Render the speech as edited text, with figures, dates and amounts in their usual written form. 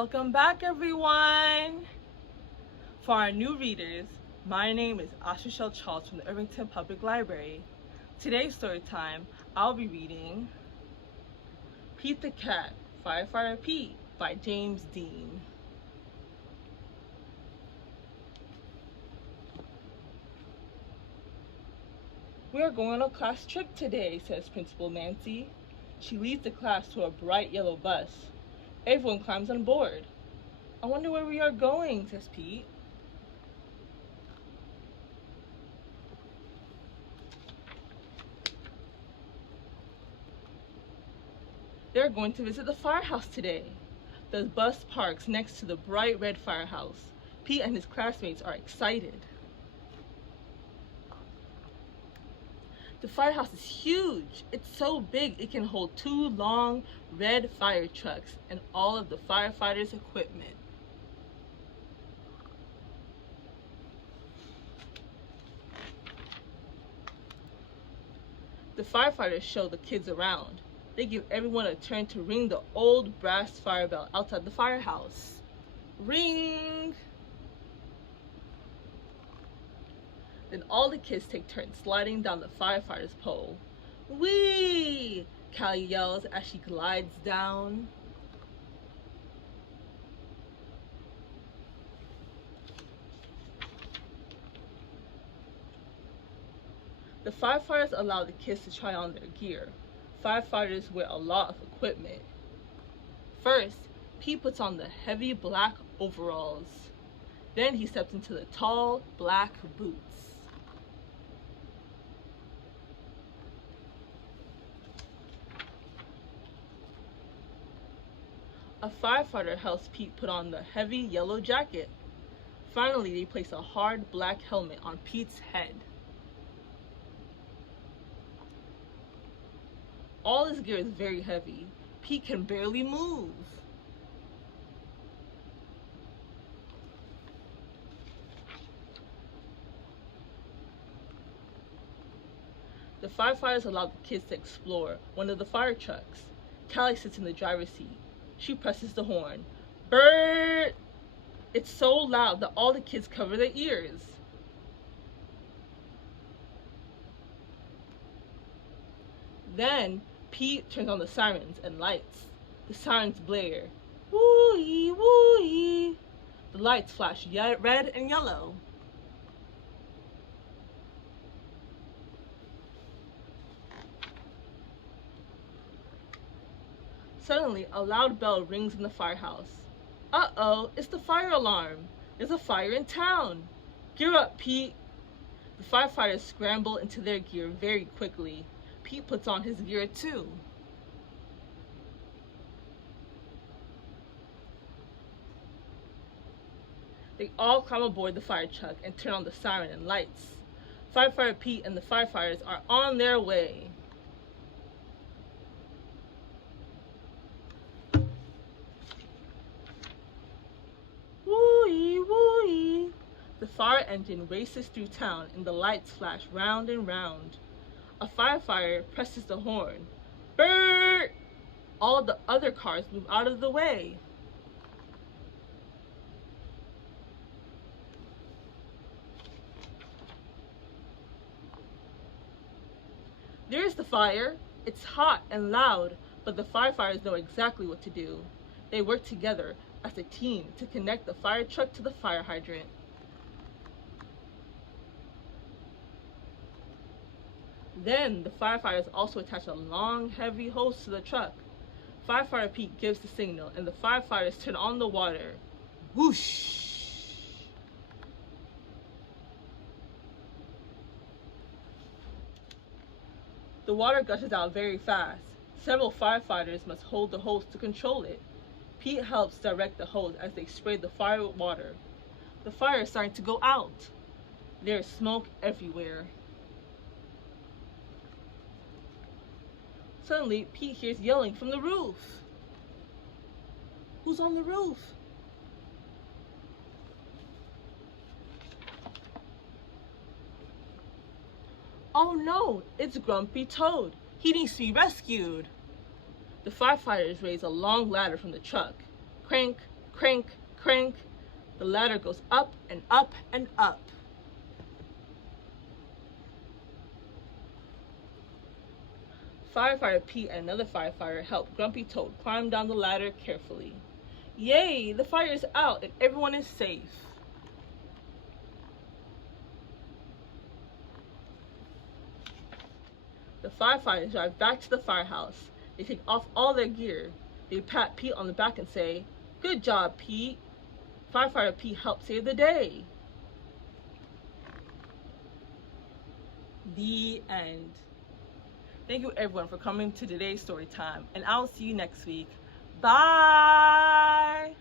Welcome back, everyone! For our new readers, my name is Acharchelle from the Irvington Public Library. Today's story time, I'll be reading Pete the Cat, Firefighter Pete by James Dean. "We are going on a class trip today," says Principal Nancy. She leads the class to a bright yellow bus. Everyone climbs on board. "I wonder where we are going," says Pete. "They're going to visit the firehouse today." The bus parks next to the bright red firehouse. Pete and his classmates are excited. The firehouse is huge. It's so big it can hold 2 long red fire trucks and all of the firefighters' equipment. The firefighters show the kids around. They give everyone a turn to ring the old brass fire bell outside the firehouse. Ring! Then all the kids take turns sliding down the firefighter's pole. "Whee!" Callie yells as she glides down. The firefighters allow the kids to try on their gear. Firefighters wear a lot of equipment. First, Pete puts on the heavy black overalls. Then he steps into the tall black boots. A firefighter helps Pete put on the heavy yellow jacket. Finally, they place a hard black helmet on Pete's head. All his gear is very heavy. Pete can barely move. The firefighters allow the kids to explore one of the fire trucks. Callie sits in the driver's seat. She presses the horn. Brrrr! It's so loud that all the kids cover their ears. Then Pete turns on the sirens and lights. The sirens blare. Woo-ee, woo-ee. The lights flash red and yellow. Suddenly, a loud bell rings in the firehouse. "Uh-oh, it's the fire alarm. There's a fire in town. Gear up, Pete." The firefighters scramble into their gear very quickly. Pete puts on his gear too. They all climb aboard the fire truck and turn on the siren and lights. Firefighter Pete and the firefighters are on their way. Woo-ee, woo-ee. The fire engine races through town and the lights flash round and round. A firefighter presses the horn. Brrr! All the other cars move out of the way. There's the fire. It's hot and loud, but the firefighters know exactly what to do. They work together as a team to connect the fire truck to the fire hydrant. Then the firefighters also attach a long, heavy hose to the truck. Firefighter Pete gives the signal and the firefighters turn on the water. Whoosh! The water gushes out very fast. Several firefighters must hold the hose to control it. Pete helps direct the hose as they spray the fire with water. The fire is starting to go out. There is smoke everywhere. Suddenly, Pete hears yelling from the roof. Who's on the roof? Oh no, it's Grumpy Toad. He needs to be rescued. The firefighters raise a long ladder from the truck. Crank, Crank, crank. The ladder goes up and up and up. Firefighter Pete and another firefighter help Grumpy Toad climb down the ladder carefully. Yay, the fire is out and everyone is safe. The firefighters drive back to the firehouse. They take off all their gear. They pat Pete on the back and say, "Good job, Pete. Firefighter Pete helped save the day." The end. Thank you everyone for coming to today's story time, and I'll see you next week. Bye!